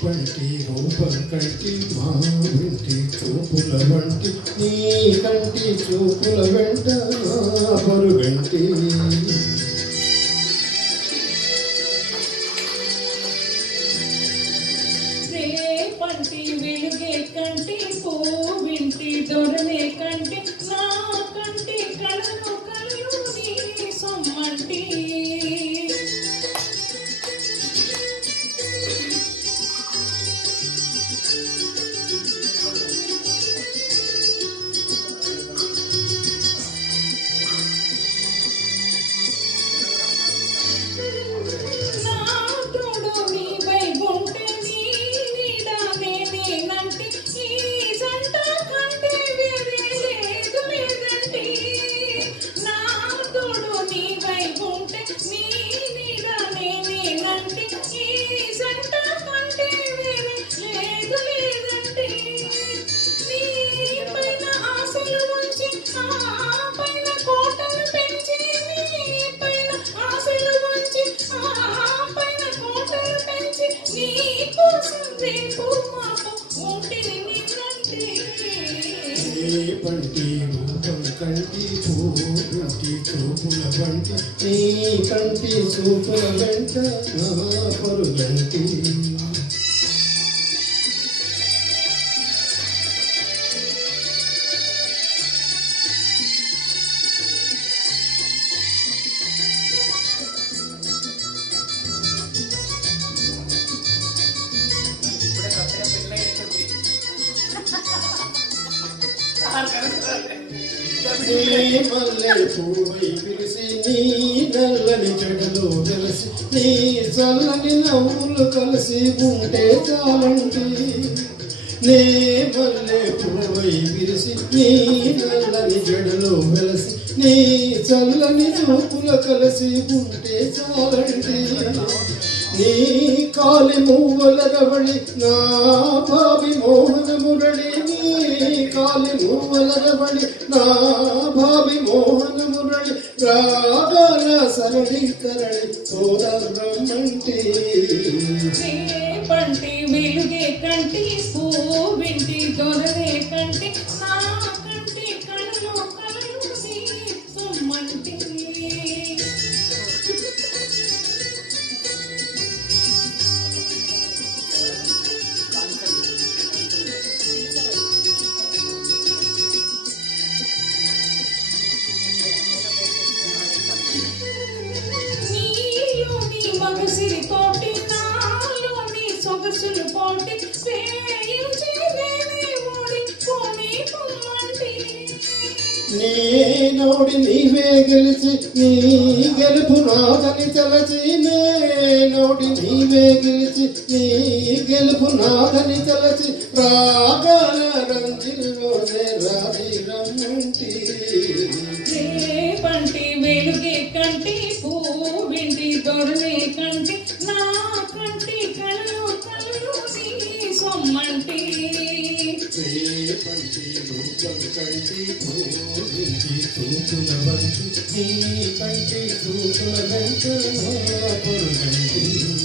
పంటి రూపం కంటి మా వింటి చూపుల వంటి నీ కంటి చూపుల వెంట నా పరుగంటి పంటి వెలుగే కంటి వింటి దొరనే కంటి నా కంటి కళను కళ్ళు నీ సొమ్మంటి పంటి రూపం కంటి పూటి చూపుల వంటి నీ కంటి చూపుల వెంట నా పరుగంటి మల్లె పూవై పిలిసి నీ నల్లని జడలో కలిసి నీ చల్లని నవ్వులు కలిసి ఉంటే చాలంటి నే మల్లె పూవై పిలిసి నీ నల్లని జడలో కలిసి నీ చల్లని చూపులు కలిసి ఉంటే చాలంటి నీ కాలి మూవల రవళి నా భావి మోహన మురళి నీ కాలి మూవల రవళి నా భావి మోహన మురళి రాగాల సరళి కరళి సోదరమంటి పంటి వెలుగే కంటి వింటి దొరనే కంటి నా కంటి కళ్ళు కళ్ళు నీ సొమ్మంటి మగసిరి తోటి నాలోని సొగసులు పోటి సేయించి దేవి ఓడి కోని పొమ్మంటి నీ నోడి నీవే గెలిచి నీ గెలుపు నాదని తలచి నే నోడి నీవే గెలిచి నీ గెలుపు నాదని తలచి రాగాల రంజిల్లోనే రావి రమ్మంటి పంటి వెలుగే కంటి వింటి దొరనే కంటి నా కంటి కళ్ళు కళ్ళు నీ సొమ్మంటి పంటి రూపం కంటి వింటి చూపుల వంటి నీ కంటి చూపుల వెంట నా పరుగంటి